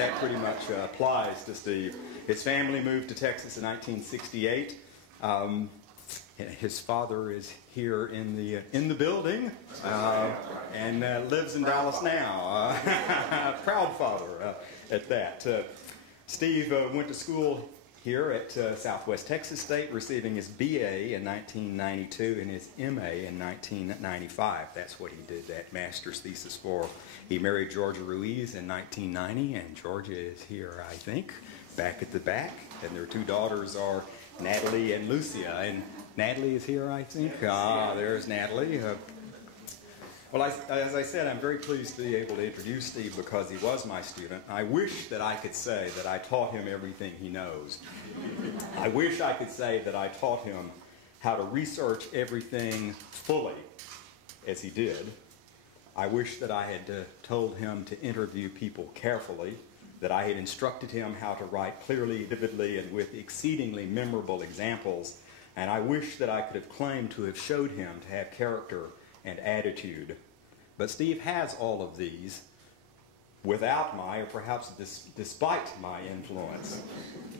that pretty much applies to Steve. His family moved to Texas in 1968. His father is here in the building and lives in Dallas now. Proud father at that. Steve went to school here at Southwest Texas State, receiving his BA in 1992 and his MA in 1995. That's what he did that master's thesis for. He married Georgia Ruiz in 1990, and Georgia is here, I think, back at the back. And their two daughters are Natalie and Lucia. And Natalie is here, I think. Ah, there's Natalie. Well, as I said, I'm very pleased to be able to introduce Steve because he was my student. I wish that I could say that I taught him everything he knows. I wish I could say that I taught him how to research everything fully, as he did. I wish that I had told him to interview people carefully, that I had instructed him how to write clearly, vividly, and with exceedingly memorable examples. And I wish that I could have claimed to have showed him to have character and attitude. But Steve has all of these without my, or perhaps despite my influence.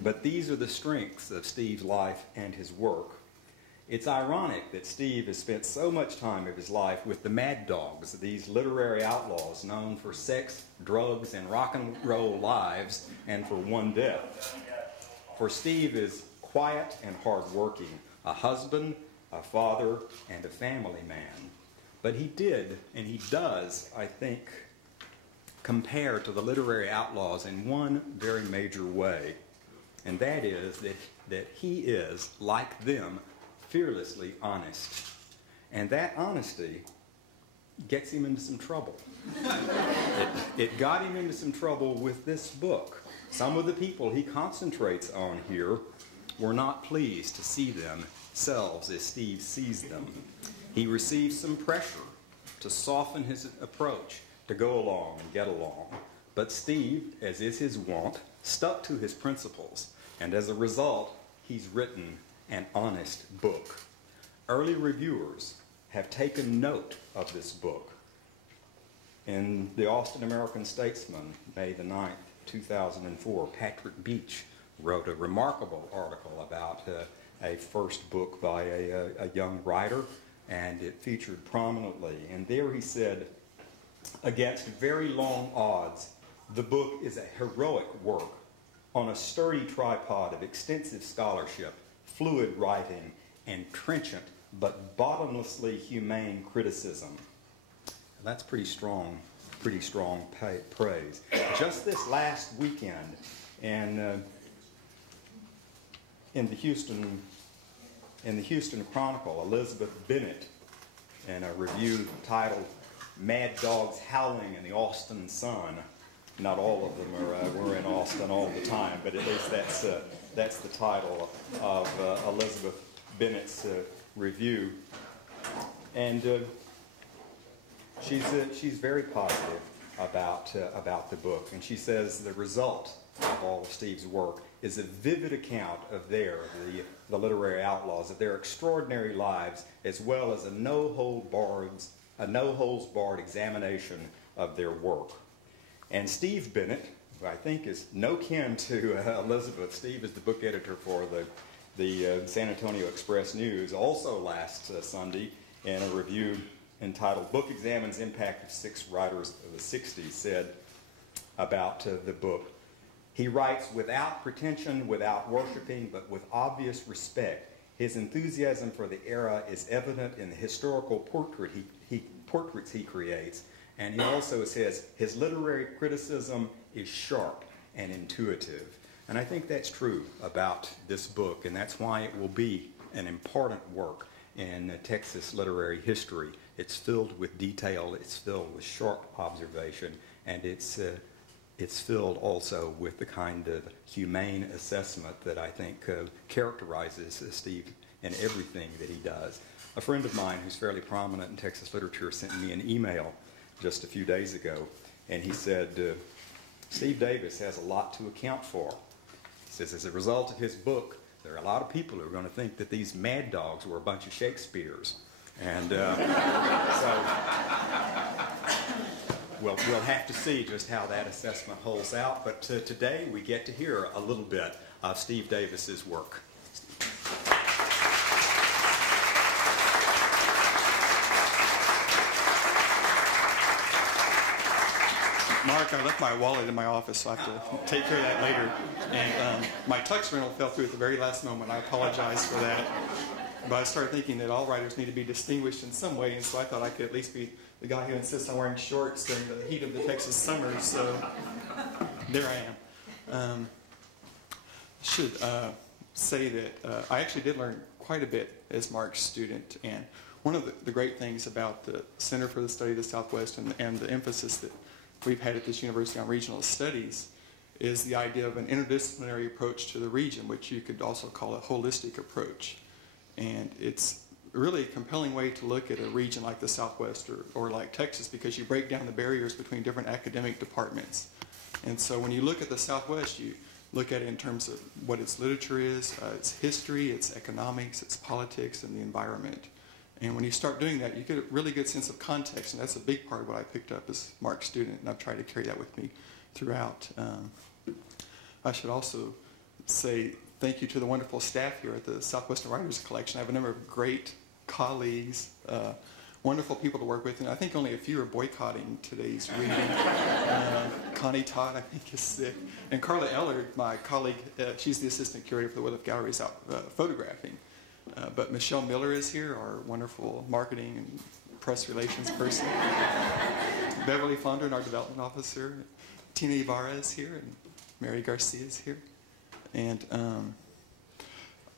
But these are the strengths of Steve's life and his work. It's ironic that Steve has spent so much time of his life with the Mad Dogs, these literary outlaws known for sex, drugs, and rock and roll lives, and for one death. For Steve is quiet and hardworking, a husband, a father, and a family man. But he did, and he does, I think, compare to the literary outlaws in one very major way. And that is that he is, like them, fearlessly honest. And that honesty gets him into some trouble. It got him into some trouble with this book. Some of the people he concentrates on here were not pleased to see themselves as Steve sees them. He received some pressure to soften his approach, to go along and get along. But Steve, as is his wont, stuck to his principles, and as a result, he's written an honest book. Early reviewers have taken note of this book. In the Austin American-Statesman, May the 9th, 2004, Patrick Beach wrote a remarkable article about a first book by a young writer, and it featured prominently. And there he said, against very long odds, the book is a heroic work on a sturdy tripod of extensive scholarship, fluid writing, and trenchant but bottomlessly humane criticism. That's pretty strong praise. Just this last weekend, in the Houston Chronicle, Elizabeth Bennett, in a review titled "Mad Dogs Howling in the Austin Sun." Not all of them were in Austin all the time, but at least that's the title of Elizabeth Bennett's review. And she's very positive about the book, and she says the result of all of Steve's work is a vivid account of the literary outlaws, of their extraordinary lives, as well as a no-holds barred examination of their work. And Steve Bennett, who I think is no kin to Elizabeth, Steve is the book editor for the San Antonio Express-News, also last Sunday, in a review entitled "Book Examines Impact of Six Writers of the 60s," said about the book, "He writes without pretension, without worshiping, but with obvious respect. His enthusiasm for the era is evident in the historical portraits he creates, and he also says his literary criticism is sharp and intuitive." And I think that's true about this book, and that's why it will be an important work in Texas literary history. It's filled with detail, it's filled with sharp observation, and it's filled also with the kind of humane assessment that I think characterizes Steve in everything that he does. A friend of mine who's fairly prominent in Texas literature sent me an email just a few days ago, and he said, Steve Davis has a lot to account for. He says, as a result of his book, there are a lot of people who are going to think that these Mad Dogs were a bunch of Shakespeares. And we'll have to see just how that assessment holds out. But today we get to hear a little bit of Steve Davis's work. Mark, I left my wallet in my office, so I have to take care of that later. And my tux rental fell through at the very last moment. I apologize for that. But I started thinking that all writers need to be distinguished in some way, and so I thought I could at least be the guy who insists on wearing shorts during the heat of the Texas summer, so there I am. I should say that I actually did learn quite a bit as Mark's student, and one of the great things about the Center for the Study of the Southwest and the emphasis that we've had at this university on regional studies is the idea of an interdisciplinary approach to the region, which you could also call a holistic approach. And it's really a compelling way to look at a region like the Southwest or like Texas, because you break down the barriers between different academic departments. And so when you look at the Southwest, you look at it in terms of what its literature is, its history, its economics, its politics, and the environment. And when you start doing that, you get a really good sense of context, and that's a big part of what I picked up as Mark's student, and I've tried to carry that with me throughout. I should also say thank you to the wonderful staff here at the Southwestern Writers Collection. I have a number of great colleagues, wonderful people to work with, and I think only a few are boycotting today's reading. Connie Todd, I think, is sick. And Carla Eller, my colleague, she's the assistant curator for the Wittliff Galleries out photographing. But Michelle Miller is here, our wonderful marketing and press relations person. Beverly Fondren, our development officer. Tina Ibarra is here, and Mary Garcia is here. And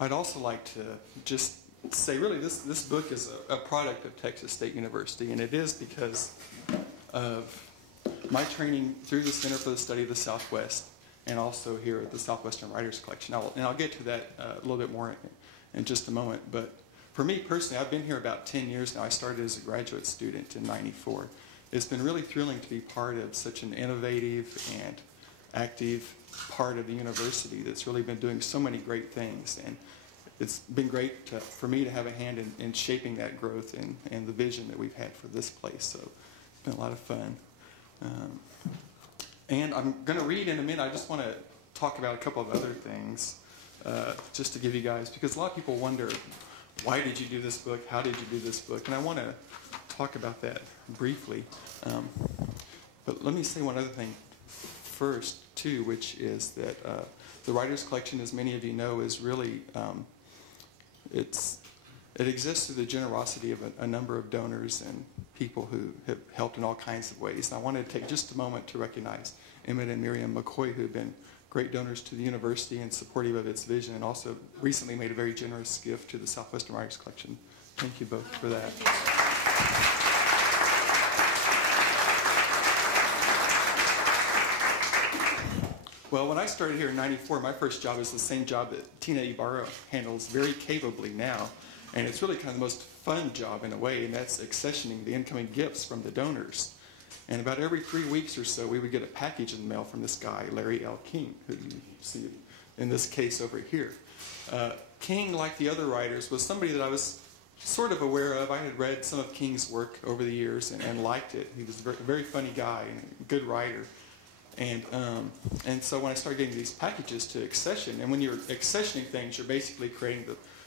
I'd also like to just say, really, this book is a product of Texas State University, and it is because of my training through the Center for the Study of the Southwest and also here at the Southwestern Writers Collection. I'll get to that a little bit more in just a moment. But for me personally, I've been here about 10 years now. I started as a graduate student in '94. It's been really thrilling to be part of such an innovative and active part of the university that's really been doing so many great things. And it's been great for me to have a hand in shaping that growth and the vision that we've had for this place. So it's been a lot of fun. And I'm going to read in a minute. I just want to talk about a couple of other things just to give you guys, because a lot of people wonder, why did you do this book? How did you do this book? And I want to talk about that briefly. But let me say one other thing first, too, which is that the Writers Collection, as many of you know, is really, it exists through the generosity of a number of donors and people who have helped in all kinds of ways. And I wanted to take just a moment to recognize Emmett and Miriam McCoy, who have been great donors to the university and supportive of its vision, and also recently made a very generous gift to the Southwestern Writers Collection. Thank you both for that. Well, when I started here in '94, my first job is the same job that Tina Ibarra handles very capably now. And it's really kind of the most fun job in a way, and that's accessioning the incoming gifts from the donors. And about every 3 weeks or so, we would get a package in the mail from this guy, Larry L. King, who you see in this case over here. King, like the other writers, was somebody that I was sort of aware of. I had read some of King's work over the years and liked it. He was a very funny guy and a good writer. And so when I started getting these packages to accession, and when you're accessioning things, you're basically creating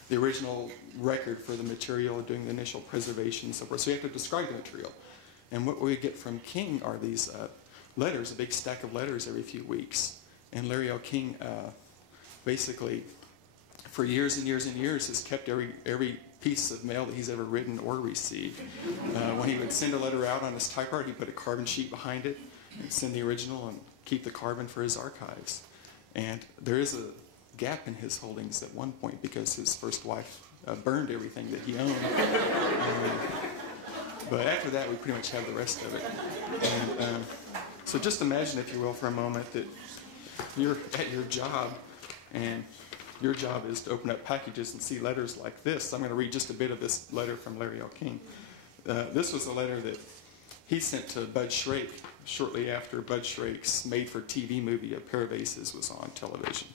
the original record for the material, doing the initial preservation and so forth. So you have to describe the material. And what we get from King are these letters, a big stack of letters every few weeks. And Larry L. King basically, for years and years and years, has kept every piece of mail that he's ever written or received. When he would send a letter out on his typewriter, he'd put a carbon sheet behind it, and send the original and keep the carbon for his archives. And there is a gap in his holdings at one point because his first wife burned everything that he owned. But after that, we pretty much have the rest of it. And so just imagine, if you will, for a moment that you're at your job, and your job is to open up packages and see letters like this. I'm going to read just a bit of this letter from Larry L. King. This was a letter that he sent to Bud Shrake shortly after Bud Shrake's made-for-TV movie, A Pair of Aces, was on television.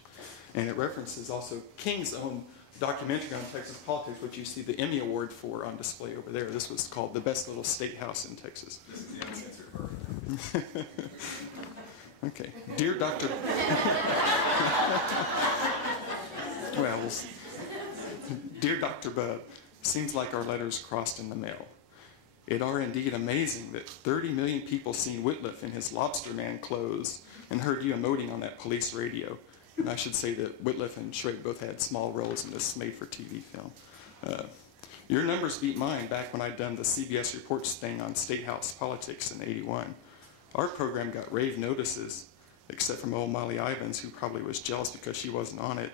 And it references also King's own documentary on Texas politics, which you see the Emmy Award for on display over there. This was called The Best Little State House in Texas. This is the uncensored version. Okay. Dear Dr. Well, Dear Dr. Bud, seems like our letters crossed in the mail. It are indeed amazing that 30 million people seen Wittliff in his lobster man clothes and heard you emoting on that police radio. And I should say that Wittliff and Shrake both had small roles in this made-for-TV film. Your numbers beat mine back when I'd done the CBS Reports thing on State House politics in '81. Our program got rave notices, except from old Molly Ivins, who probably was jealous because she wasn't on it,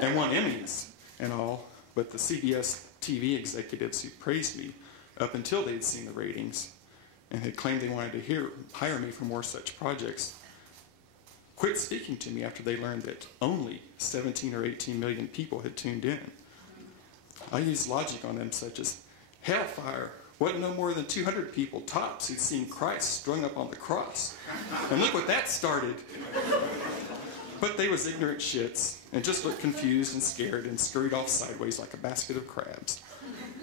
and won Emmys and all. But the CBS TV executives who praised me up until they'd seen the ratings and had claimed they wanted to hire me for more such projects, quit speaking to me after they learned that only 17 or 18 million people had tuned in. I used logic on them such as, hellfire, wasn't no more than 200 people tops who'd seen Christ strung up on the cross. And look what that started. But they was ignorant shits and just looked confused and scared and scurried off sideways like a basket of crabs.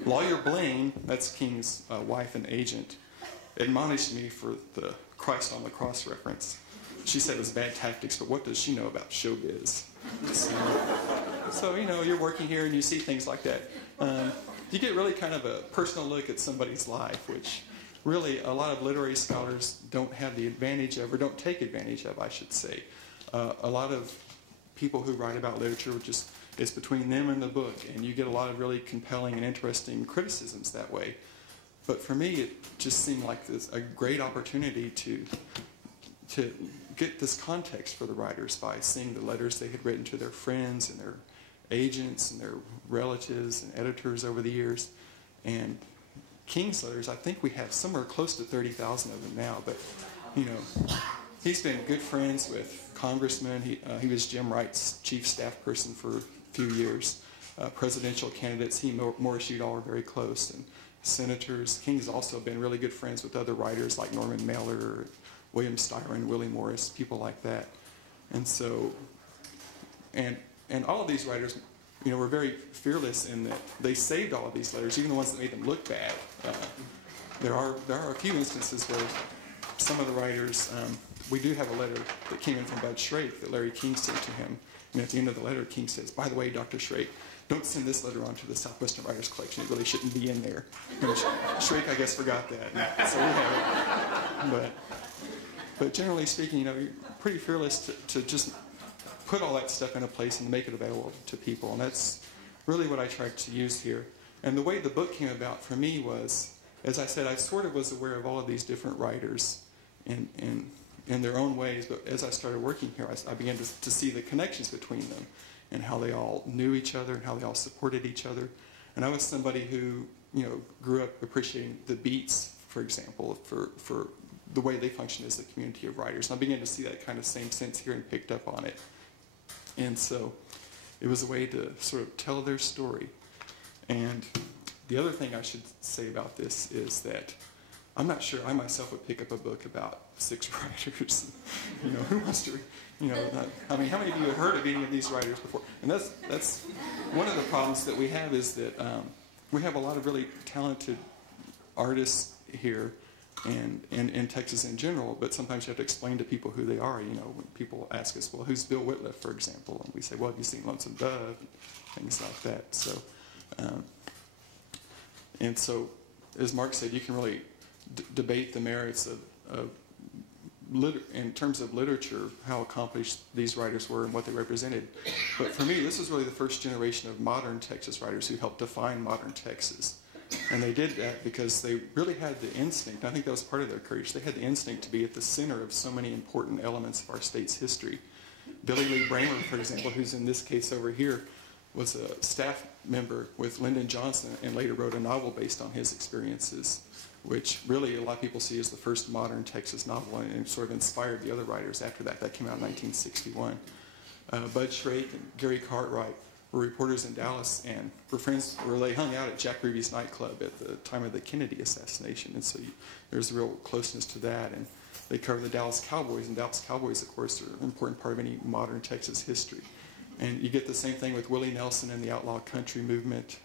Lawyer Blaine, that's King's wife and agent, admonished me for the Christ on the cross reference. She said it was bad tactics, but what does she know about showbiz? So you know, you're working here and you see things like that. You get really kind of a personal look at somebody's life, which really a lot of literary scholars don't have the advantage of, or don't take advantage of, I should say. A lot of people who write about literature just, it's between them and the book, and you get a lot of really compelling and interesting criticisms that way. But for me, it just seemed like a great opportunity to get this context for the writers by seeing the letters they had written to their friends and their agents and their relatives and editors over the years. And King's letters, I think we have somewhere close to 30,000 of them now, but you know, he's been good friends with congressmen. He was Jim Wright's chief staff person for a few years. Presidential candidates, he and Morris Udall are very close, and senators. King's also been really good friends with other writers like Norman Mailer, William Styron, Willie Morris, people like that. And so, and all of these writers, you know, were very fearless in that they saved all of these letters, even the ones that made them look bad. There are a few instances where some of the writers, we do have a letter that came in from Bud Shrake that Larry King sent to him. And at the end of the letter, King says, by the way, Dr. Shrake, don't send this letter on to the Southwestern Writers Collection. It really shouldn't be in there. And Shrake, I guess, forgot that. And so we have it. But generally speaking, you know, you're pretty fearless to just put all that stuff in a place and make it available to people. And that's really what I tried to use here. And the way the book came about for me was, as I said, I sort of was aware of all of these different writers in their own ways. But as I started working here, I began to see the connections between them and how they all knew each other and how they all supported each other. And I was somebody who, you know, grew up appreciating the Beats, for example, for the way they function as a community of writers. And I began to see that kind of same sense here and picked up on it. And so it was a way to sort of tell their story. And the other thing I should say about this is that I'm not sure I myself would pick up a book about 6 writers. You know, who wants to, you know, I mean, how many of you have heard of any of these writers before? And that's one of the problems that we have is that we have a lot of really talented artists here and in Texas in general, but sometimes you have to explain to people who they are. You know, when people ask us, well, who's Bill Wittliff, for example? And we say, well, have you seen Lonesome Dove? And things like that. So, and so, as Mark said, you can really debate the merits of in terms of literature, how accomplished these writers were and what they represented. But for me, this is really the first generation of modern Texas writers who helped define modern Texas. And they did that because they really had the instinct. I think that was part of their courage. They had the instinct to be at the center of so many important elements of our state's history. Billy Lee Brammer, for example, who's in this case over here, was a staff member with Lyndon Johnson and later wrote a novel based on his experiences, which really a lot of people see as the first modern Texas novel and sort of inspired the other writers after that. That came out in 1961. Bud Shrake and Gary Cartwright were reporters in Dallas and were friends, or they hung out at Jack Ruby's nightclub at the time of the Kennedy assassination. And so there's a real closeness to that. And they cover the Dallas Cowboys, and Dallas Cowboys, of course, are an important part of any modern Texas history. And you get the same thing with Willie Nelson and the outlaw country movement,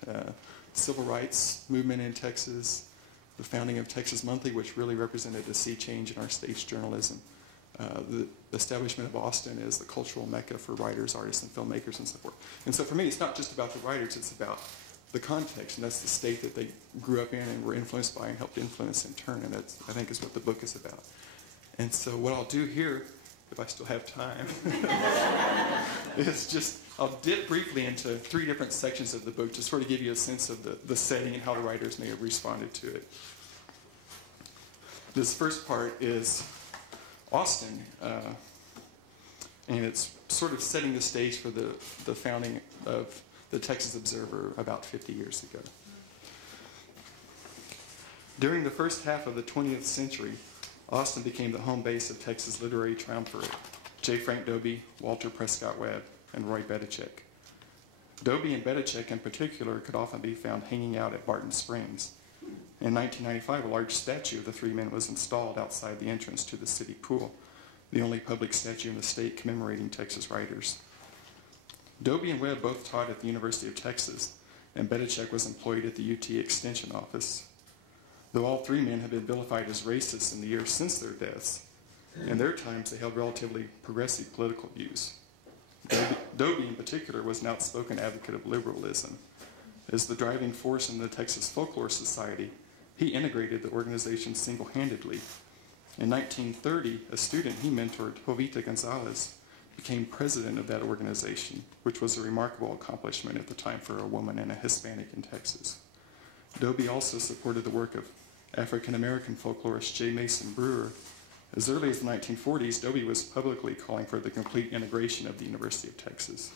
civil rights movement in Texas, the founding of Texas Monthly, which really represented a sea change in our state's journalism, the establishment of Austin as the cultural mecca for writers, artists, and filmmakers and so forth. And so for me, it's not just about the writers, it's about the context, and that's the state that they grew up in and were influenced by and helped influence in turn, and that's, I think, is what the book is about. And so what I'll do here, if I still have time, is just, I'll dip briefly into 3 different sections of the book to sort of give you a sense of the setting and how the writers may have responded to it. This first part is Austin, and it's sort of setting the stage for the founding of the Texas Observer about 50 years ago. During the first half of the 20th century, Austin became the home base of Texas literary triumvirate, J. Frank Dobie, Walter Prescott Webb, and Roy Bedicek. Dobie and Bedicek in particular could often be found hanging out at Barton Springs. In 1995, a large statue of the 3 men was installed outside the entrance to the city pool, the only public statue in the state commemorating Texas writers. Dobie and Webb both taught at the University of Texas, and Bedicek was employed at the UT Extension office. Though all 3 men have been vilified as racists in the years since their deaths, in their times they held relatively progressive political views. Dobie in particular was an outspoken advocate of liberalism. As the driving force in the Texas Folklore Society, he integrated the organization single-handedly. In 1930, a student he mentored, Jovita Gonzalez, became president of that organization, which was a remarkable accomplishment at the time for a woman and a Hispanic in Texas. Dobie also supported the work of African-American folklorist J. Mason Brewer. As early as the 1940s, Dobie was publicly calling for the complete integration of the University of Texas.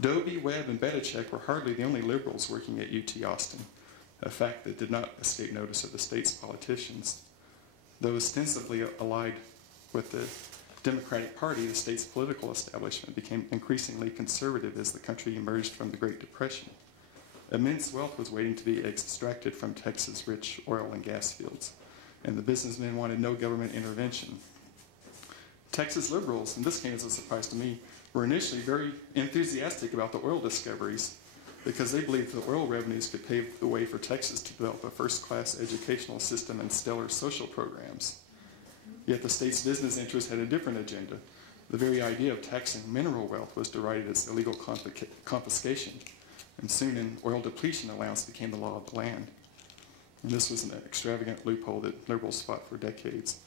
Dobie, Webb, and Bedicek were hardly the only liberals working at UT Austin, a fact that did not escape notice of the state's politicians. Though ostensibly allied with the Democratic Party, the state's political establishment became increasingly conservative as the country emerged from the Great Depression. Immense wealth was waiting to be extracted from Texas' rich oil and gas fields, and the businessmen wanted no government intervention. Texas liberals, and this came as a surprise to me, were initially very enthusiastic about the oil discoveries because they believed the oil revenues could pave the way for Texas to develop a first-class educational system and stellar social programs. Yet the state's business interests had a different agenda. The very idea of taxing mineral wealth was derided as illegal confiscation, and soon an oil depletion allowance became the law of the land. And this was an extravagant loophole that liberals fought for decades.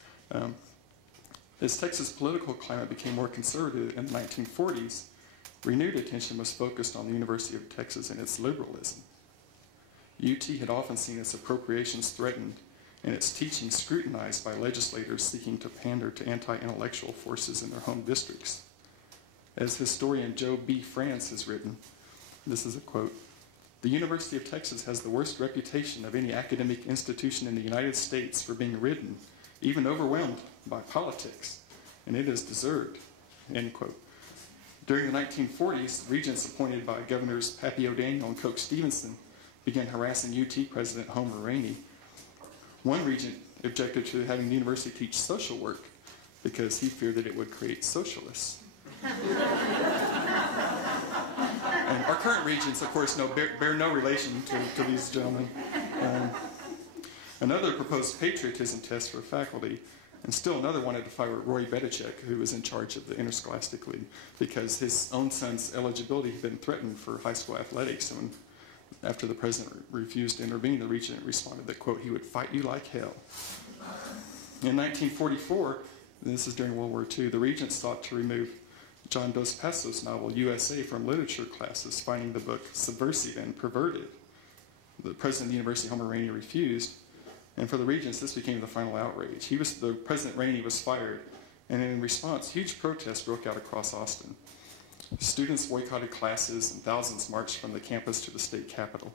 As Texas' political climate became more conservative in the 1940s, renewed attention was focused on the University of Texas and its liberalism. UT had often seen its appropriations threatened and its teaching scrutinized by legislators seeking to pander to anti-intellectual forces in their home districts. As historian Joe B. France has written, this is a quote, "The University of Texas has the worst reputation of any academic institution in the United States for being ridden, even overwhelmed by politics, and it is deserved," end quote. During the 1940s, regents appointed by Governors Pappy O'Daniel and Coke Stevenson began harassing UT President Homer Rainey. One regent objected to having the university teach social work because he feared that it would create socialists. And our current regents, of course, bear no relation to these gentlemen. Another proposed patriotism test for faculty, and still another wanted to fire Roy Bedicek, who was in charge of the Interscholastic League, because his own son's eligibility had been threatened for high school athletics. And after the president refused to intervene, the regent responded that, quote, "he would fight you like hell." In 1944, and this is during World War II, the regents sought to remove John Dos Passos' novel USA from literature classes, finding the book subversive and perverted. The president of the university, Homer Rainey, refused, and for the regents, this became the final outrage. President Rainey was fired, and in response, huge protests broke out across Austin. Students boycotted classes, and thousands marched from the campus to the state capitol.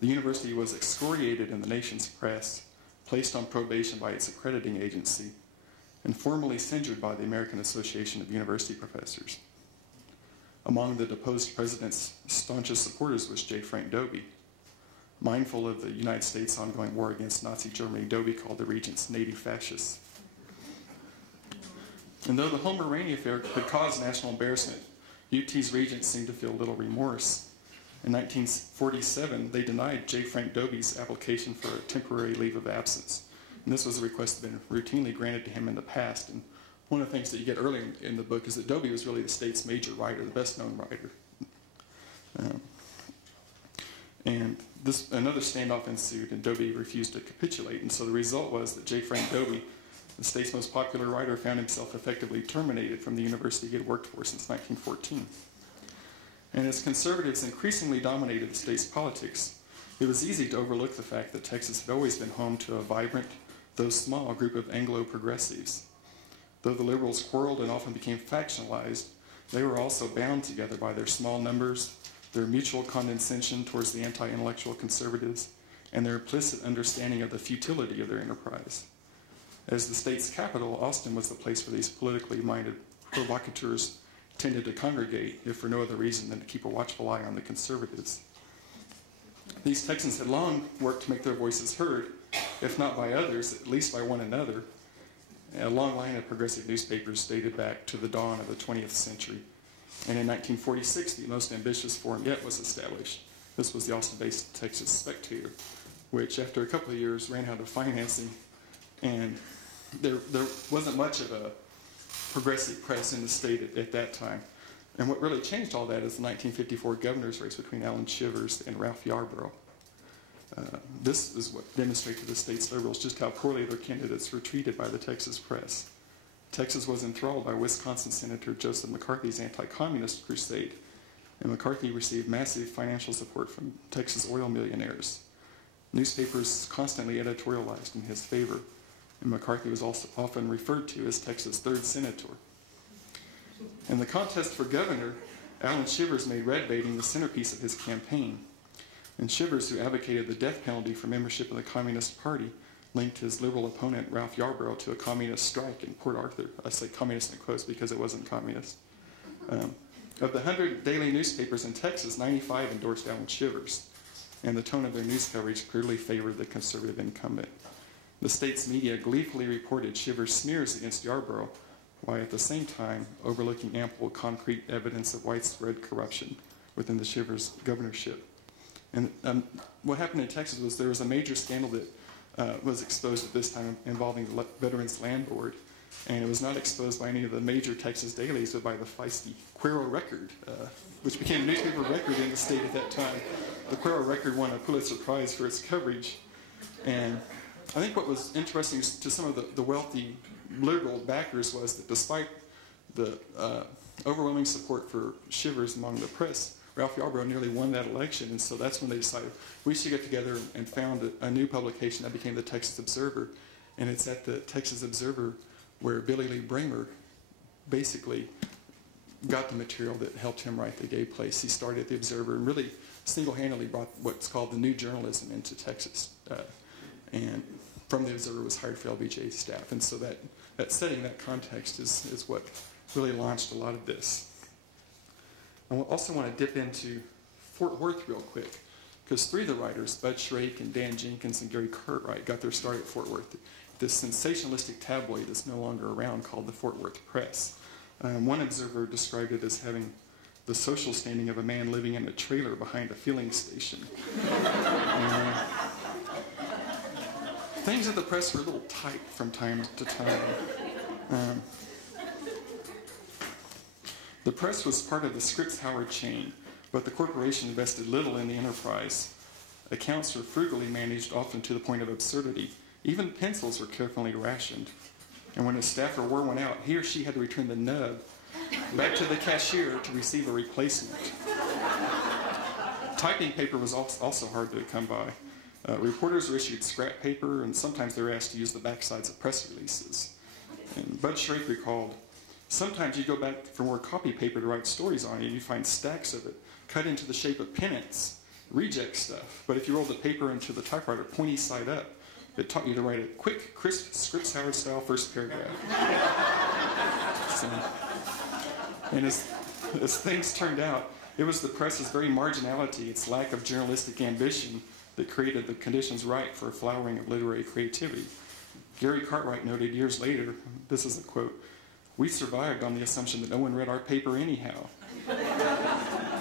The university was excoriated in the nation's press, placed on probation by its accrediting agency, and formally censured by the American Association of University Professors. Among the deposed president's staunchest supporters was J. Frank Dobie. Mindful of the United States' ongoing war against Nazi Germany, Dobie called the regents native fascists. And though the Homer Rainey affair had caused national embarrassment, UT's regents seemed to feel little remorse. In 1947, they denied J. Frank Dobie's application for a temporary leave of absence. And this was a request that had been routinely granted to him in the past. And one of the things that you get early in the book is that Dobie was really the state's major writer, the best-known writer. And another standoff ensued, and Dobie refused to capitulate. And so the result was that J. Frank Dobie, the state's most popular writer, found himself effectively terminated from the university he had worked for since 1914. And as conservatives increasingly dominated the state's politics, it was easy to overlook the fact that Texas had always been home to a vibrant, though small, group of Anglo-progressives. Though the liberals quarreled and often became factionalized, they were also bound together by their small numbers, their mutual condescension towards the anti-intellectual conservatives, and their implicit understanding of the futility of their enterprise. As the state's capital, Austin was the place where these politically minded provocateurs tended to congregate, if for no other reason than to keep a watchful eye on the conservatives. These Texans had long worked to make their voices heard, if not by others, at least by one another. A long line of progressive newspapers dated back to the dawn of the 20th century. And in 1946, the most ambitious forum yet was established. This was the Austin-based Texas Spectator, which after a couple of years ran out of financing, and there wasn't much of a progressive press in the state at that time. And what really changed all that is the 1954 governor's race between Alan Shivers and Ralph Yarborough. This is what demonstrated to the state's liberals just how poorly their candidates were treated by the Texas press. Texas was enthralled by Wisconsin Senator Joseph McCarthy's anti-communist crusade, and McCarthy received massive financial support from Texas oil millionaires. Newspapers constantly editorialized in his favor, and McCarthy was also often referred to as Texas' third senator. In the contest for governor, Alan Shivers made red baiting the centerpiece of his campaign. And Shivers, who advocated the death penalty for membership in the Communist Party, linked his liberal opponent, Ralph Yarborough, to a communist strike in Port Arthur. I say communist in quotes because it wasn't communist. Of the 100 daily newspapers in Texas, 95 endorsed Alan Shivers, and the tone of their news coverage clearly favored the conservative incumbent. The state's media gleefully reported Shivers' smears against Yarborough, while at the same time overlooking ample concrete evidence of widespread corruption within the Shivers governorship. And what happened in Texas was there was a major scandal that was exposed at this time involving the Veterans Land Board, and it was not exposed by any of the major Texas dailies, but by the feisty Cuero Record, which became a newspaper record in the state at that time. The Cuero Record won a Pulitzer Prize for its coverage, and I think what was interesting to some of the wealthy liberal backers was that despite the overwhelming support for Shivers among the press, Ralph Yarborough nearly won that election, and so that's when they decided we should get together and found a new publication that became the Texas Observer, and it's at the Texas Observer where Billy Lee Bremer basically got the material that helped him write The Gay Place. He started at the Observer and really single-handedly brought what's called the new journalism into Texas, and from the Observer was hired for LBJ's staff, and so that setting, that context is what really launched a lot of this. I also want to dip into Fort Worth real quick, because three of the writers, Bud Shrake and Dan Jenkins and Gary Cartwright, got their start at Fort Worth, this sensationalistic tabloid that's no longer around called the Fort Worth Press. One observer described it as having the social standing of a man living in a trailer behind a filling station. Things at the press were a little tight from time to time. The press was part of the Scripps-Howard chain, but the corporation invested little in the enterprise. Accounts were frugally managed, often to the point of absurdity. Even pencils were carefully rationed. And when a staffer wore one out, he or she had to return the nub back to the cashier to receive a replacement. Typing paper was also hard to come by. Reporters were issued scrap paper, and sometimes they were asked to use the backsides of press releases. And Bud Shrake recalled, sometimes you go back for more copy paper to write stories on, and you find stacks of it cut into the shape of pennants, reject stuff. But if you rolled the paper into the typewriter pointy side up, it taught you to write a quick, crisp, Scripps-Howard style first paragraph. And as things turned out, it was the press's very marginality, its lack of journalistic ambition, that created the conditions right for a flowering of literary creativity. Gary Cartwright noted years later, this is a quote, "We survived on the assumption that no one read our paper anyhow."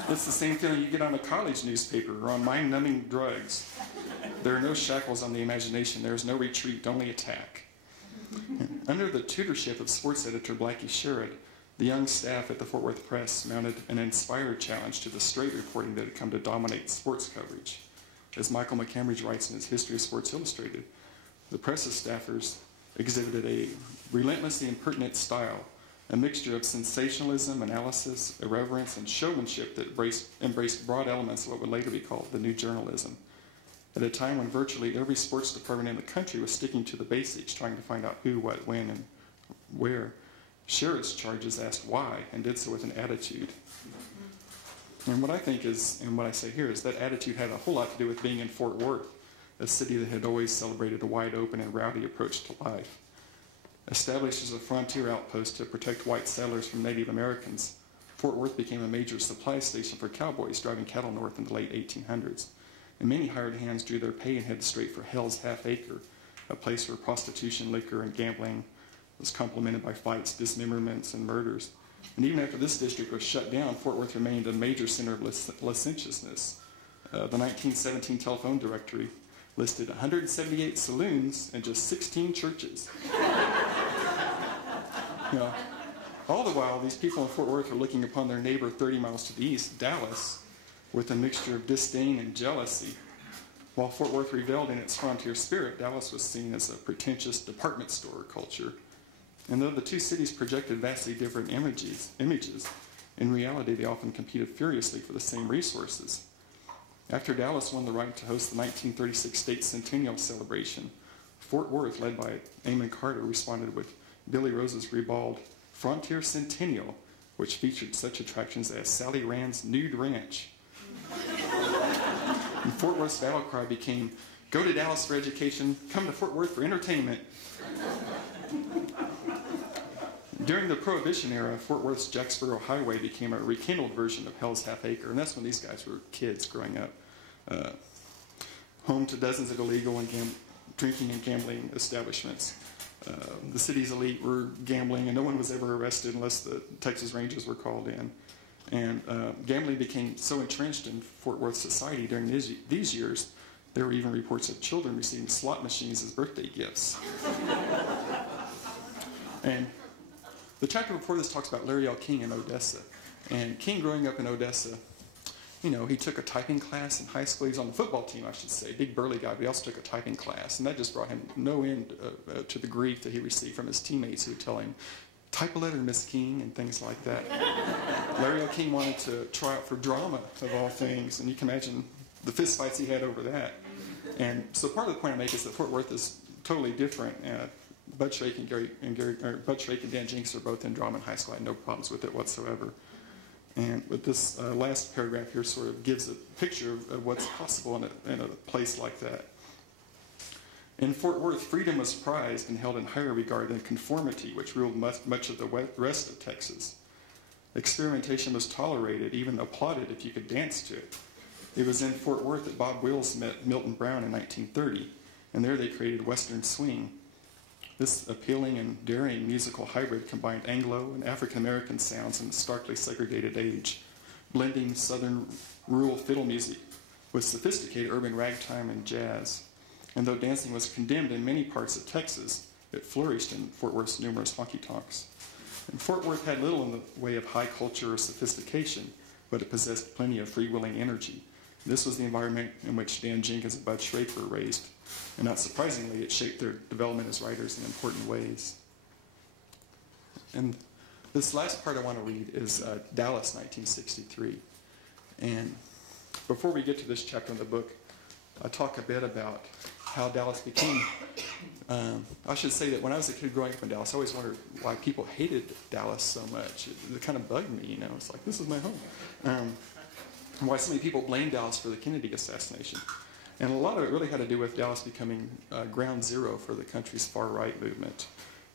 It's the same feeling you get on a college newspaper or on mind-numbing drugs. There are no shackles on the imagination. There is no retreat, only attack. Under the tutorship of sports editor Blackie Sherrod, the young staff at the Fort Worth Press mounted an inspired challenge to the straight reporting that had come to dominate sports coverage. As Michael McCambridge writes in his History of Sports Illustrated, the press's staffers exhibited a relentlessly impertinent style, a mixture of sensationalism, analysis, irreverence, and showmanship that embraced broad elements of what would later be called the New Journalism. At a time when virtually every sports department in the country was sticking to the basics, trying to find out who, what, when, and where, Sherrod's charges asked why, and did so with an attitude. And what I think is, and what I say here, is that attitude had a whole lot to do with being in Fort Worth, a city that had always celebrated a wide open and rowdy approach to life. Established as a frontier outpost to protect white settlers from Native Americans, Fort Worth became a major supply station for cowboys driving cattle north in the late 1800s. And many hired hands drew their pay and headed straight for Hell's Half Acre, a place where prostitution, liquor, and gambling was complemented by fights, dismemberments, and murders. And even after this district was shut down, Fort Worth remained a major center of licentiousness. The 1917 telephone directory listed 178 saloons and just 16 churches. You know, all the while, these people in Fort Worth are looking upon their neighbor 30 miles to the east, Dallas, with a mixture of disdain and jealousy. While Fort Worth reveled in its frontier spirit, Dallas was seen as a pretentious department store culture. And though the two cities projected vastly different images, in reality they often competed furiously for the same resources. After Dallas won the right to host the 1936 state centennial celebration, Fort Worth, led by Amon Carter, responded with Billy Rose's ribald Frontier Centennial, which featured such attractions as Sally Rand's Nude Ranch. And Fort Worth's battle cry became, "Go to Dallas for education, come to Fort Worth for entertainment." During the Prohibition era, Fort Worth's Jacksboro Highway became a rekindled version of Hell's Half Acre, and that's when these guys were kids growing up. Home to dozens of illegal and drinking and gambling establishments. The city's elite were gambling, and no one was ever arrested unless the Texas Rangers were called in. And gambling became so entrenched in Fort Worth society during these years, there were even reports of children receiving slot machines as birthday gifts. And the chapter before this talks about Larry L. King in Odessa. And King, growing up in Odessa, you know, he took a typing class in high school. He was on the football team, I should say, big burly guy, but he also took a typing class. And that just brought him no end to the grief that he received from his teammates who would tell him, "Type a letter, Miss King," and things like that. Larry L. King wanted to try out for drama, of all things, and you can imagine the fist fights he had over that. And so part of the point I make is that Fort Worth is totally different. Bud Shrake and Bud Shrake and Dan Jenkins are both in drama in high school. I had no problems with it whatsoever. And but this last paragraph here sort of gives a picture of what's possible in a place like that. In Fort Worth, freedom was prized and held in higher regard than conformity, which ruled much of the rest of Texas. Experimentation was tolerated, even applauded if you could dance to it. It was in Fort Worth that Bob Wills met Milton Brown in 1930, and there they created Western Swing. This appealing and daring musical hybrid combined Anglo and African-American sounds in a starkly segregated age, blending Southern rural fiddle music with sophisticated urban ragtime and jazz. And though dancing was condemned in many parts of Texas, it flourished in Fort Worth's numerous honky-tonks. And Fort Worth had little in the way of high culture or sophistication, but it possessed plenty of free-willing energy. This was the environment in which Dan Jenkins and Bud Shrake were raised, and not surprisingly, it shaped their development as writers in important ways. And this last part I want to read is Dallas, 1963. And before we get to this chapter in the book, I'll talk a bit about how Dallas became. I should say that when I was a kid growing up in Dallas, I always wondered why people hated Dallas so much. It kind of bugged me, you know. It's like, this is my home. And why so many people blamed Dallas for the Kennedy assassination. And a lot of it really had to do with Dallas becoming ground zero for the country's far-right movement.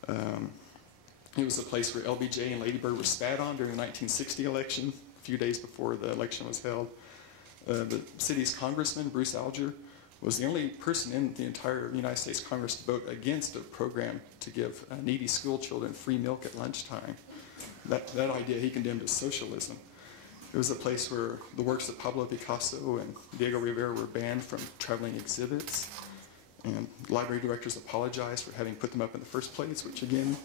It was a place where LBJ and Lady Bird were spat on during the 1960 election, a few days before the election was held. The city's congressman, Bruce Alger, was the only person in the entire United States Congress to vote against a program to give needy school children free milk at lunchtime. That idea he condemned as socialism. It was a place where the works of Pablo Picasso and Diego Rivera were banned from traveling exhibits, and library directors apologized for having put them up in the first place, which again,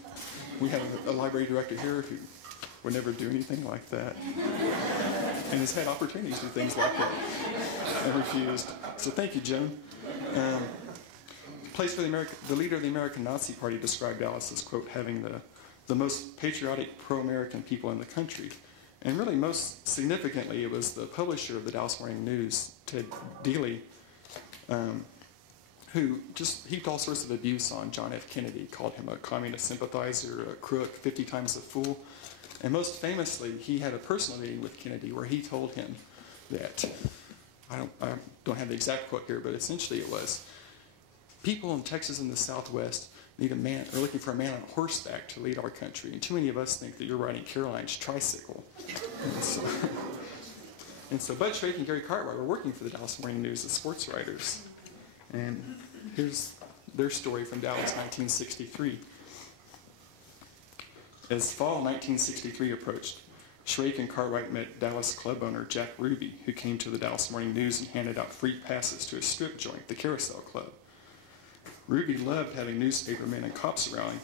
we have a library director here who would never do anything like that, and has had opportunities to do things like that and refused. So thank you, Joan. Place for the leader of the American Nazi Party described Dallas as, quote, having the most patriotic pro-American people in the country. And really, most significantly, it was the publisher of the Dallas Morning News, Ted Dealey, who just heaped all sorts of abuse on John F. Kennedy, called him a communist sympathizer, a crook, 50 times a fool. And most famously, he had a personal meeting with Kennedy where he told him that, I don't have the exact quote here, but essentially it was, people in Texas and the Southwest need a man, are looking for a man on horseback to lead our country, and too many of us think that you're riding Caroline's tricycle. And so Bud Shrake and Gary Cartwright were working for the Dallas Morning News as sports writers. And here's their story from Dallas, 1963. As fall 1963 approached, Shrake and Cartwright met Dallas club owner Jack Ruby, who came to the Dallas Morning News and handed out free passes to a strip joint, the Carousel Club. Ruby loved having newspapermen and cops around,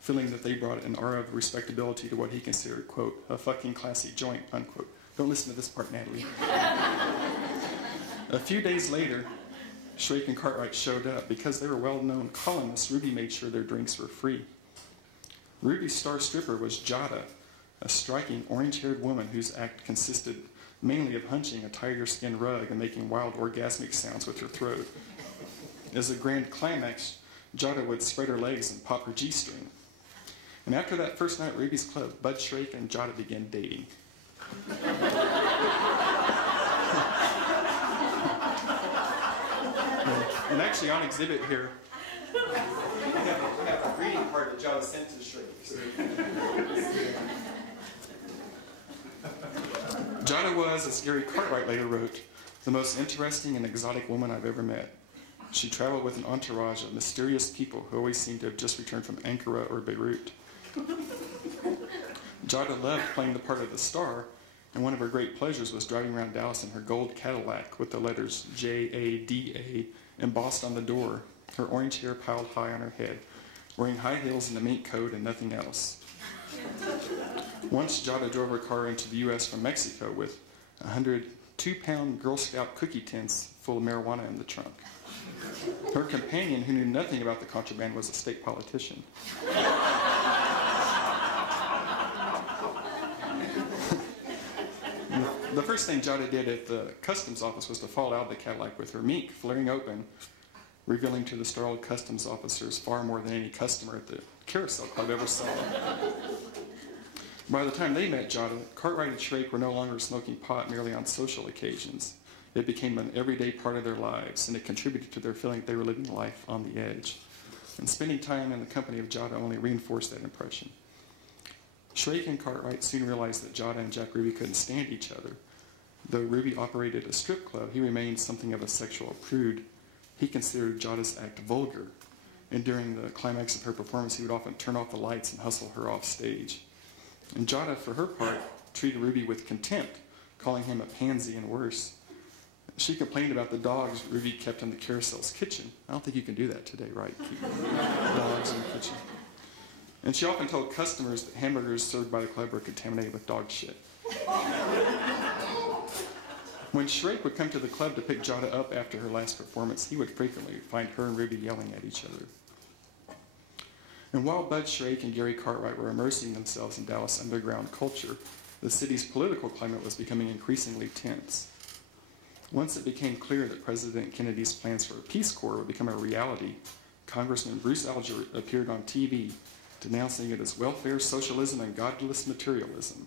feeling that they brought an aura of respectability to what he considered, quote, a fucking classy joint, unquote. Don't listen to this part, Natalie. A few days later, Shrake and Cartwright showed up. Because they were well-known columnists, Ruby made sure their drinks were free. Ruby's star stripper was Jada, a striking orange-haired woman whose act consisted mainly of hunching a tiger skin rug and making wild orgasmic sounds with her throat. As a grand climax, Jada would spread her legs and pop her G-string. And after that first night at Ruby's club, Bud Shrake and Jada began dating. And actually on exhibit here, I have a greeting card that Jada sent to Shrake. Jada was, as Gary Cartwright later wrote, the most interesting and exotic woman I've ever met. She traveled with an entourage of mysterious people who always seemed to have just returned from Ankara or Beirut. Jada loved playing the part of the star, and one of her great pleasures was driving around Dallas in her gold Cadillac with the letters J-A-D-A embossed on the door, her orange hair piled high on her head, wearing high heels and a mink coat and nothing else. Once Jada drove her car into the U.S. from Mexico with 100 2-pound Girl Scout cookie tins full of marijuana in the trunk. Her companion, who knew nothing about the contraband, was a state politician. The first thing Jada did at the customs office was to fall out of the Cadillac with her mink flaring open, revealing to the startled customs officers far more than any customer at the Carousel Club ever saw. By the time they met Jada, Cartwright and Shrake were no longer smoking pot merely on social occasions. It became an everyday part of their lives, and it contributed to their feeling that they were living life on the edge. And spending time in the company of Jada only reinforced that impression. Shrake and Cartwright soon realized that Jada and Jack Ruby couldn't stand each other. Though Ruby operated a strip club, he remained something of a sexual prude. He considered Jada's act vulgar, and during the climax of her performance, he would often turn off the lights and hustle her off stage. And Jada, for her part, treated Ruby with contempt, calling him a pansy and worse. She complained about the dogs Ruby kept in the Carousel's kitchen. I don't think you can do that today, right? Keep dogs in the kitchen. And she often told customers that hamburgers served by the club were contaminated with dog shit. When Shrake would come to the club to pick Jada up after her last performance, he would frequently find her and Ruby yelling at each other. And while Bud Shrake and Gary Cartwright were immersing themselves in Dallas underground culture, the city's political climate was becoming increasingly tense. Once it became clear that President Kennedy's plans for a Peace Corps would become a reality, Congressman Bruce Alger appeared on TV denouncing it as welfare, socialism, and godless materialism.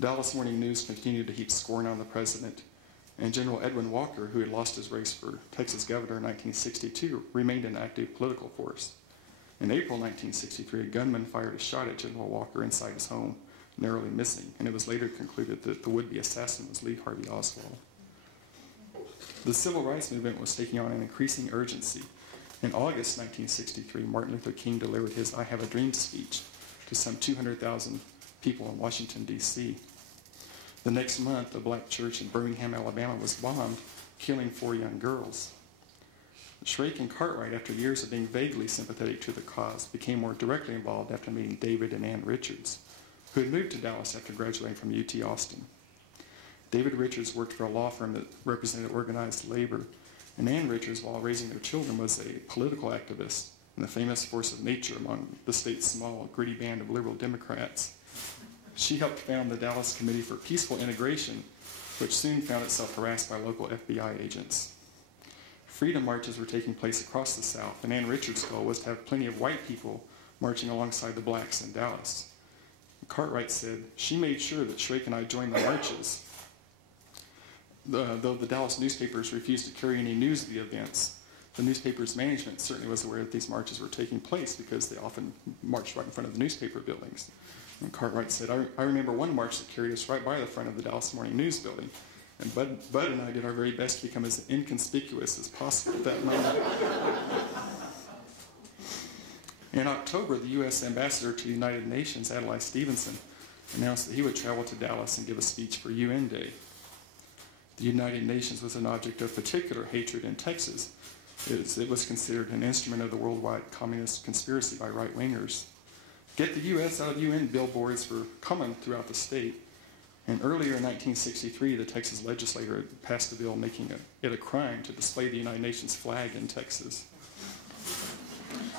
Dallas Morning News continued to heap scorn on the president, and General Edwin Walker, who had lost his race for Texas governor in 1962, remained an active political force. In April 1963, a gunman fired a shot at General Walker inside his home, narrowly missing, and it was later concluded that the would-be assassin was Lee Harvey Oswald. The civil rights movement was taking on an increasing urgency. In August 1963, Martin Luther King delivered his I Have a Dream speech to some 200,000 people in Washington, D.C. The next month, a black church in Birmingham, Alabama was bombed, killing 4 young girls. Shrake and Cartwright, after years of being vaguely sympathetic to the cause, became more directly involved after meeting David and Ann Richards, who had moved to Dallas after graduating from UT Austin. David Richards worked for a law firm that represented organized labor, and Ann Richards, while raising their children, was a political activist and the famous force of nature among the state's small, gritty band of liberal Democrats. She helped found the Dallas Committee for Peaceful Integration, which soon found itself harassed by local FBI agents. Freedom marches were taking place across the South, and Ann Richards' goal was to have plenty of white people marching alongside the blacks in Dallas. Cartwright said, "She made sure that Shrake and I joined the marches, though the Dallas newspapers refused to carry any news of the events. The newspaper's management certainly was aware that these marches were taking place because they often marched right in front of the newspaper buildings." And Cartwright said, I remember one march that carried us right by the front of the Dallas Morning News building, and Bud and I did our very best to become as inconspicuous as possible at that moment." In October, the U.S. ambassador to the United Nations, Adlai Stevenson, announced that he would travel to Dallas and give a speech for UN Day. The United Nations was an object of particular hatred in Texas. It was considered an instrument of the worldwide communist conspiracy by right-wingers. Get the U.S. out of UN billboards were common throughout the state. And earlier in 1963, the Texas legislature had passed a bill making it a crime to display the United Nations flag in Texas.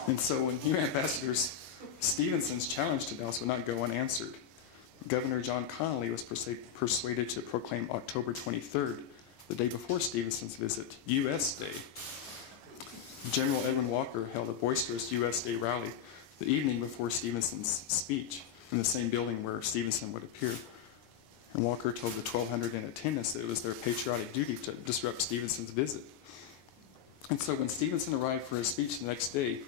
And so when UN Ambassador Stevenson's challenge to Dallas would not go unanswered, Governor John Connally was persuaded to proclaim October 23rd, the day before Stevenson's visit, U.S. Day. General Edwin Walker held a boisterous U.S. Day rally the evening before Stevenson's speech in the same building where Stevenson would appear. And Walker told the 1,200 in attendance that it was their patriotic duty to disrupt Stevenson's visit. And so when Stevenson arrived for his speech the next day,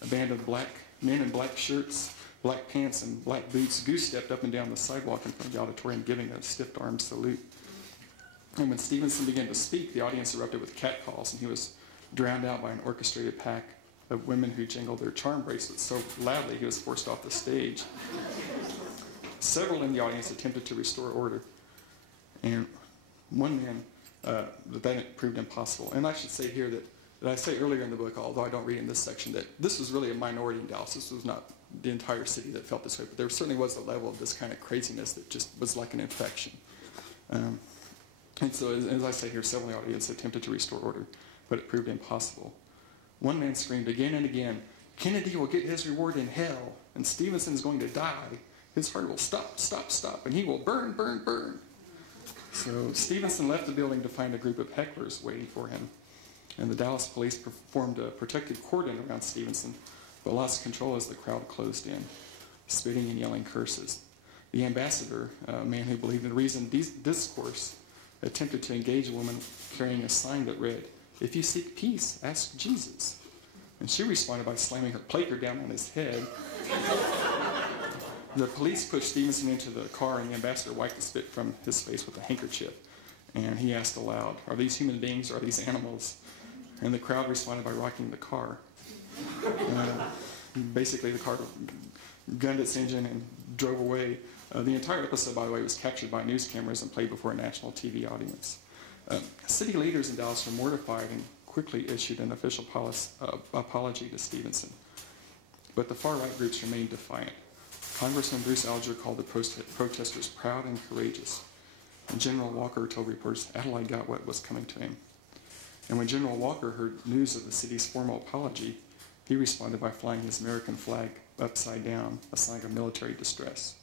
a band of black men in black shirts, black pants, and black boots goose-stepped up and down the sidewalk in front of the auditorium, giving a stiff-armed salute. And when Stevenson began to speak, the audience erupted with catcalls, and he was drowned out by an orchestrated pack of women who jingled their charm bracelets so loudly he was forced off the stage. Several in the audience attempted to restore order, and one man, that proved impossible. And I should say here that I say earlier in the book, although I don't read in this section, that this was really a minority in Dallas. This was not the entire city that felt this way, but there certainly was a level of this kind of craziness that just was like an infection. And so, as I say here, several in the audience attempted to restore order, but it proved impossible. One man screamed again and again, "Kennedy will get his reward in hell, and Stevenson is going to die. His heart will stop, stop, stop, and he will burn, burn, burn." So Stevenson left the building to find a group of hecklers waiting for him, and the Dallas police formed a protective cordon around Stevenson, but lost control as the crowd closed in, spitting and yelling curses. The ambassador, a man who believed in reasoned discourse, attempted to engage a woman carrying a sign that read, "If you seek peace, ask Jesus." And she responded by slamming her placard down on his head. The police pushed Stevenson into the car, and the ambassador wiped the spit from his face with a handkerchief. And he asked aloud, "Are these human beings or are these animals?" And the crowd responded by rocking the car. Basically, the car gunned its engine and drove away. The entire episode, by the way, was captured by news cameras and played before a national TV audience. City leaders in Dallas were mortified and quickly issued an official apology to Stevenson. But the far-right groups remained defiant. Congressman Bruce Alger called the protesters proud and courageous. And General Walker told reporters Adlai got what was coming to him. And when General Walker heard news of the city's formal apology, he responded by flying his American flag upside down, a sign of military distress.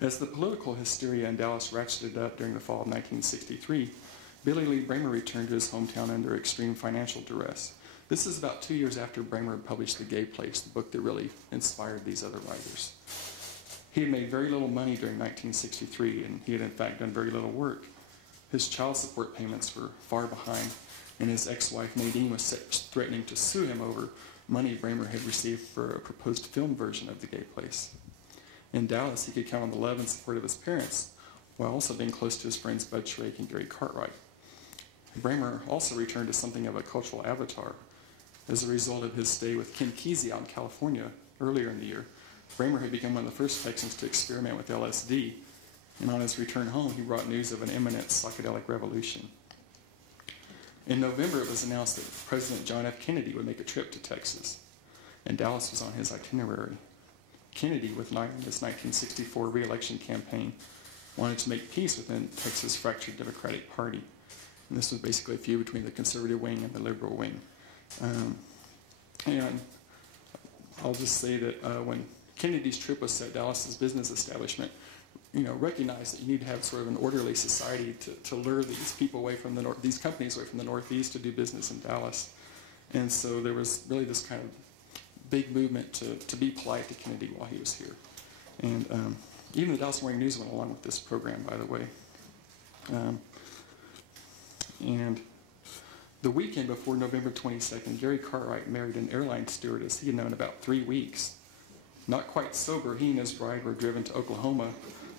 As the political hysteria in Dallas ratcheted up during the fall of 1963, Billy Lee Bremer returned to his hometown under extreme financial duress. This is about 2 years after Bremer published The Gay Place, the book that really inspired these other writers. He had made very little money during 1963, and he had in fact done very little work. His child support payments were far behind, and his ex-wife Nadine was threatening to sue him over money Bremer had received for a proposed film version of The Gay Place. In Dallas, he could count on the love and support of his parents, while also being close to his friends Bud Shrake and Gary Cartwright. Bremer also returned to something of a cultural avatar. As a result of his stay with Ken Kesey out in California earlier in the year, Bremer had become one of the first Texans to experiment with LSD, and on his return home, he brought news of an imminent psychedelic revolution. In November, it was announced that President John F. Kennedy would make a trip to Texas, and Dallas was on his itinerary. Kennedy, with his 1964 re-election campaign, wanted to make peace within Texas' fractured Democratic Party. And this was basically a feud between the conservative wing and the liberal wing. And I'll just say that when Kennedy's trip was set, Dallas's business establishment, recognized that you need to have sort of an orderly society to lure these people away from these companies away from the Northeast to do business in Dallas. And so there was really this kind of big movement to be polite to Kennedy while he was here. And even the Dallas Morning News went along with this program, by the way. And the weekend before November 22nd, Gary Cartwright married an airline stewardess he had known about 3 weeks. Not quite sober, he and his bride were driven to Oklahoma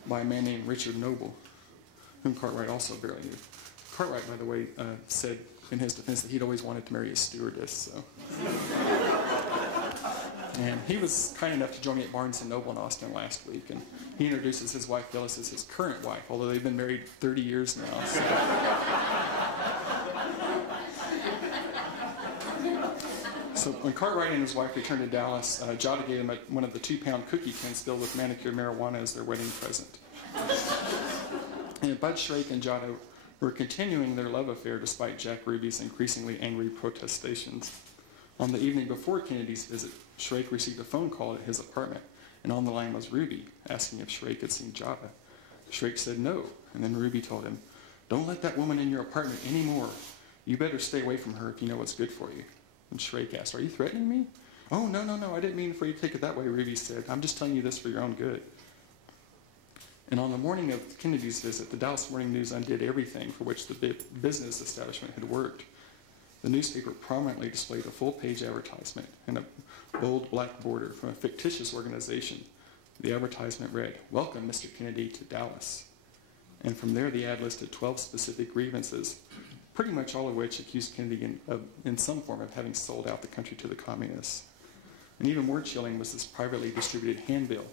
by a man named Richard Noble, whom Cartwright also barely knew. Cartwright, by the way, said in his defense that he'd always wanted to marry a stewardess. So. And he was kind enough to join me at Barnes & Noble in Austin last week, and he introduces his wife Phyllis as his current wife, although they've been married 30 years now. So. So when Cartwright and his wife returned to Dallas, Jada gave them one of the 2-pound cookie tins filled with manicured marijuana as their wedding present. And Bud Shrake and Jada were continuing their love affair despite Jack Ruby's increasingly angry protestations. On the evening before Kennedy's visit, Shrake received a phone call at his apartment, and on the line was Ruby, asking if Shrake had seen Jada. Shrake said no, and then Ruby told him, "Don't let that woman in your apartment anymore. You better stay away from her if you know what's good for you." And Shrake asked, "Are you threatening me?" "Oh, no, I didn't mean for you to take it that way," Ruby said. "I'm just telling you this for your own good." And on the morning of Kennedy's visit, the Dallas Morning News undid everything for which the business establishment had worked. The newspaper prominently displayed a full-page advertisement in a bold black border from a fictitious organization. The advertisement read, "Welcome, Mr. Kennedy, to Dallas." And from there, the ad listed 12 specific grievances, pretty much all of which accused Kennedy in some form of having sold out the country to the communists. And even more chilling was this privately distributed handbill,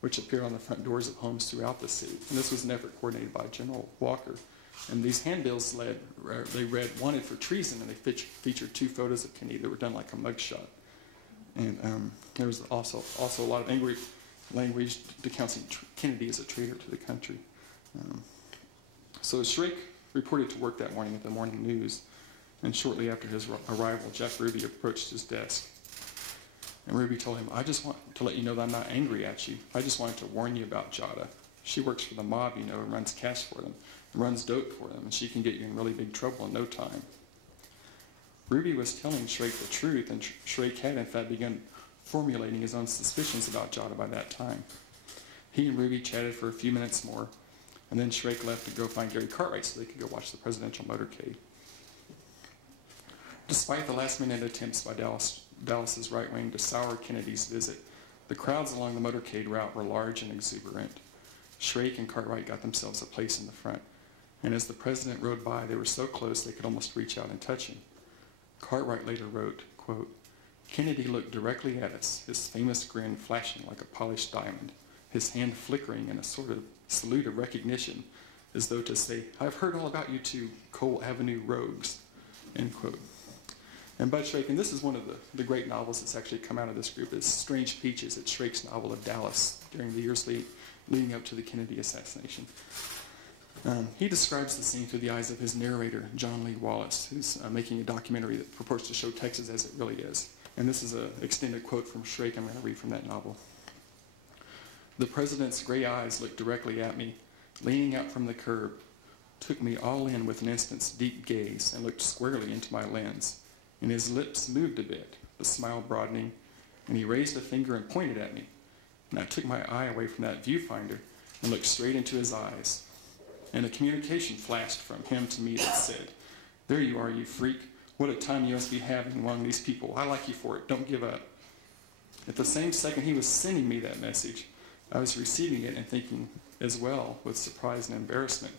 which appeared on the front doors of homes throughout the city. And this was an effort coordinated by General Walker. And these handbills they read, "Wanted for treason," and they featured 2 photos of Kennedy that were done like a mugshot. And there was also a lot of angry language denouncing Kennedy as a traitor to the country. So Shrake reported to work that morning at the Morning News, and shortly after his arrival, Jack Ruby approached his desk. And Ruby told him, "I just want to let you know that I'm not angry at you. I just wanted to warn you about Jada. She works for the mob, and runs cash for them, and runs dope for them, and she can get you in really big trouble in no time." Ruby was telling Shrake the truth, and Shrake had in fact begun formulating his own suspicions about Jada by that time. He and Ruby chatted for a few minutes more, and then Shrake left to go find Gary Cartwright so they could go watch the presidential motorcade. Despite the last-minute attempts by Dallas's right wing to sour Kennedy's visit, the crowds along the motorcade route were large and exuberant. Shrake and Cartwright got themselves a place in the front, and as the president rode by, they were so close they could almost reach out and touch him. Cartwright later wrote, quote, "Kennedy looked directly at us, his famous grin flashing like a polished diamond, his hand flickering in a sort of salute of recognition, as though to say, 'I've heard all about you two Cole Avenue rogues,'" end quote. And Bud Shrake, and this is one of the great novels that's actually come out of this group, is Strange Peaches. It's Shrake's novel of Dallas during the years leading up to the Kennedy assassination. He describes the scene through the eyes of his narrator, John Lee Wallace, who's making a documentary that purports to show Texas as it really is. And this is an extended quote from Shrake I'm going to read from that novel. "The president's gray eyes looked directly at me, leaning out from the curb, took me all in with an instant's deep gaze, and looked squarely into my lens. And his lips moved a bit, the smile broadening, and he raised a finger and pointed at me. And I took my eye away from that viewfinder and looked straight into his eyes. And a communication flashed from him to me that said, 'There you are, you freak. What a time you must be having among these people. I like you for it. Don't give up.' At the same second he was sending me that message, I was receiving it and thinking as well, with surprise and embarrassment,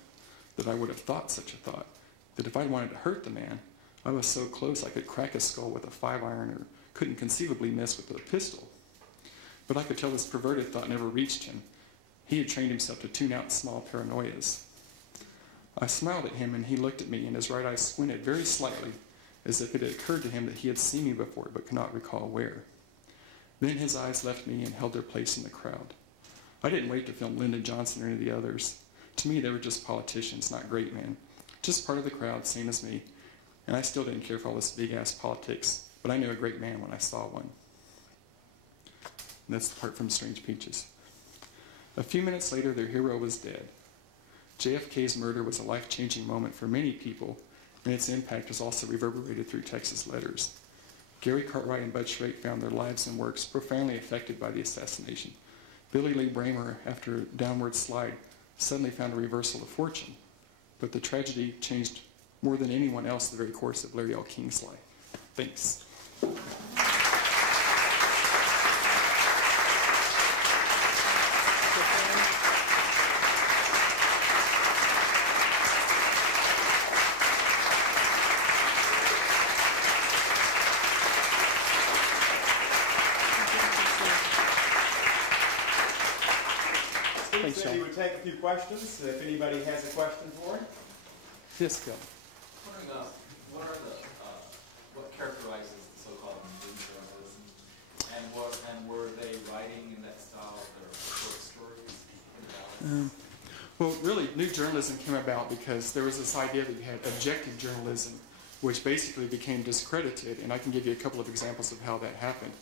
that I would have thought such a thought, that if I wanted to hurt the man, I was so close I could crack his skull with a 5-iron or couldn't conceivably miss with a pistol. But I could tell this perverted thought never reached him, He had trained himself to tune out small paranoias. I smiled at him, and he looked at me, and his right eye squinted very slightly, as if it had occurred to him that he had seen me before, but could not recall where. Then his eyes left me and held their place in the crowd. I didn't wait to film Lyndon Johnson or any of the others. To me, they were just politicians, not great men. Just part of the crowd, same as me. And I still didn't care for all this big-ass politics, but I knew a great man when I saw one. And that's the part from Strange Peaches. A few minutes later, their hero was dead. JFK's murder was a life-changing moment for many people, and its impact was also reverberated through Texas letters. Gary Cartwright and Bud Shrake found their lives and works profoundly affected by the assassination. Billy Lee Bremer, after a downward slide, suddenly found a reversal of fortune. But the tragedy changed more than anyone else the very course of Larry L. King's life. Thanks. Steve said he would take a few questions. If anybody has a question for him. Yes, Bill. Wondering, what characterizes the so-called new journalism, and were they writing in that style of their short stories? Well, really, new journalism came about because there was this idea that you had objective journalism, which basically became discredited, and I can give you a couple of examples of how that happened.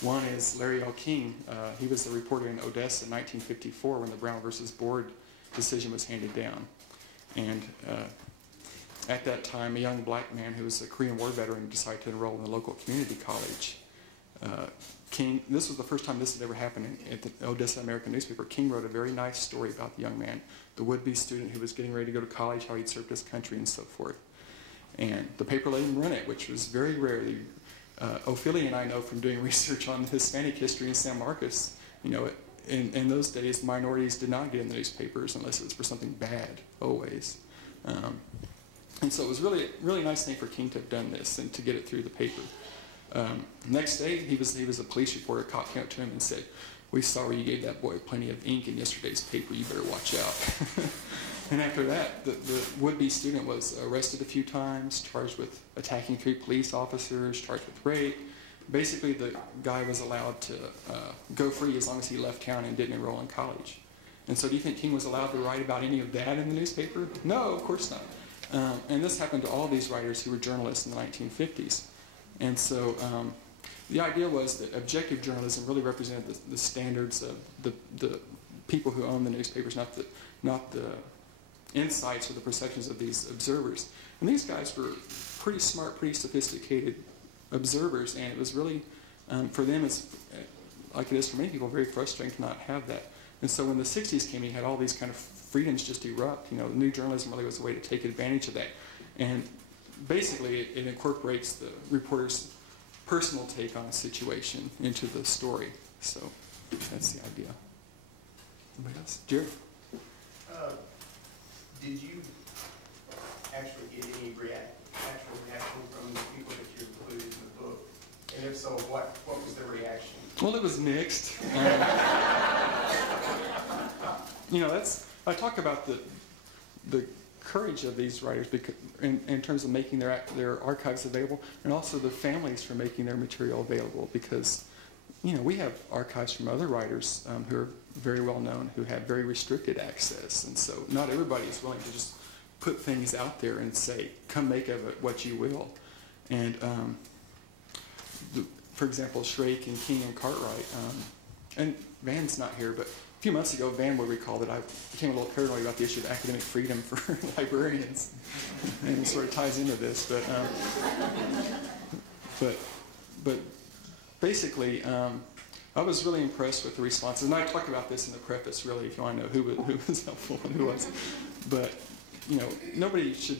One is Larry L. King. He was the reporter in Odessa in 1954 when the Brown versus Board decision was handed down. And at that time, a young black man who was a Korean War veteran decided to enroll in the local community college. King, this was the first time this had ever happened at the Odessa American newspaper. King wrote a very nice story about the young man, the would-be student who was getting ready to go to college, how he'd served his country, and so forth. And the paper let him run it, which was very rare. Ophelia and I know from doing research on Hispanic history in San Marcos, you know, in those days, minorities did not get in the newspapers unless it was for something bad, always. And so it was really a nice thing for King to have done this and to get it through the paper. Next day, he was a police reporter. A cop came up to him and said, "We saw where you gave that boy plenty of ink in yesterday's paper. You better watch out." And after that, the would-be student was arrested a few times, charged with attacking 3 police officers, charged with rape. Basically, the guy was allowed to go free as long as he left town and didn't enroll in college. And so do you think King was allowed to write about any of that in the newspaper? No, of course not. And this happened to all these writers who were journalists in the 1950s. And so the idea was that objective journalism really represented the standards of the people who own the newspapers, not the insights or the perceptions of these observers. And these guys were pretty smart, pretty sophisticated observers, and it was really, for them, it's, like it is for many people, very frustrating to not have that. And so when the 60s came, you had all these kind of freedoms just erupt. You know, new journalism really was a way to take advantage of that. And basically, it incorporates the reporter's personal take on a situation into the story. So that's the idea. Anybody else? Jerry? Did you actually get any actual reaction from the people that you included in the book? And if so, what was the reaction? Well, it was mixed. You know, I talk about the courage of these writers because, in terms of making their archives available, and also the families for making their material available, because, you know, we have archives from other writers who are very well known, who have very restricted access, and so not everybody is willing to just put things out there and say, come make of it what you will. And for example, Shrake and King and Cartwright, and Van's not here, but a few months ago, Van will recall that I became a little paranoid about the issue of academic freedom for librarians, and it sort of ties into this. But basically, I was really impressed with the responses, and I talk about this in the preface. Really, if you want to know who was helpful and who wasn't, but you know, nobody should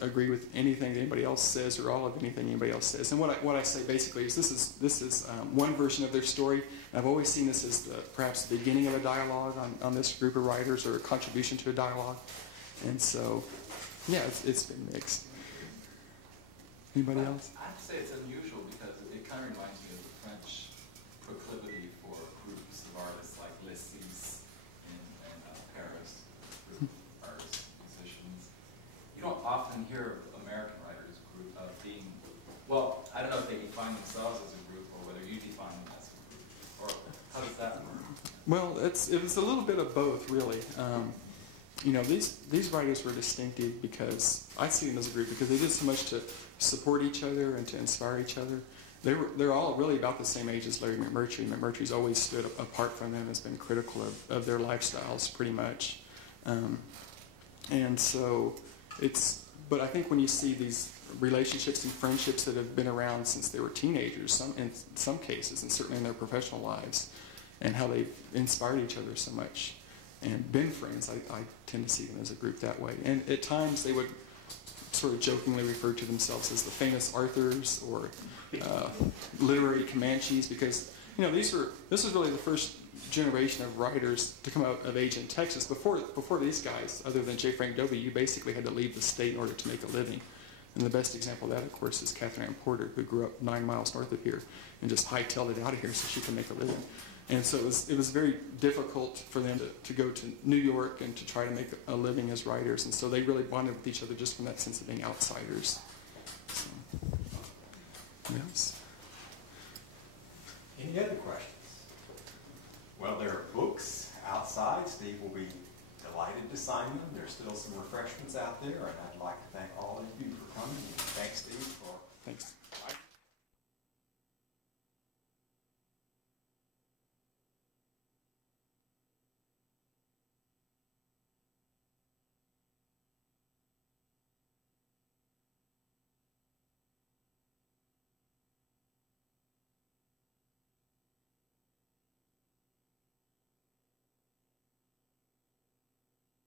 agree with anything that anybody else says or all of anything anybody else says. And what I say basically is this is one version of their story. And I've always seen this as perhaps the beginning of a dialogue on this group of writers, or a contribution to a dialogue. And so, yeah, it's been mixed. Anybody else? I have to say it's unusual because it kind of reminds me of the French proclivity for groups of artists like Lisses Well, it was a little bit of both, really. These writers were distinctive because I see them as a group because they did so much to support each other and to inspire each other. They're all really about the same age as Larry McMurtry. McMurtry's always stood apart from them, has been critical of their lifestyles pretty much. And so but I think when you see these relationships and friendships that have been around since they were teenagers, in some cases, and certainly in their professional lives, and how they've inspired each other so much and been friends, I tend to see them as a group that way. And at times they would sort of jokingly refer to themselves as the famous Arthurs or literary Comanches, because this was really the first generation of writers to come out of age in Texas. Before these guys, other than J. Frank Dobie, you basically had to leave the state in order to make a living. And the best example of that, of course, is Catherine Ann Porter, who grew up 9 miles north of here and just hightailed it out of here so she could make a living. And so it was very difficult for them to go to New York and to try to make a living as writers. And so they really bonded with each other just from that sense of being outsiders. So, yes. Any other questions? Well, there are books outside. Steve will be delighted to sign them. There's still some refreshments out there, and I'd like to thank all of you for coming. Thanks, Steve. Thanks.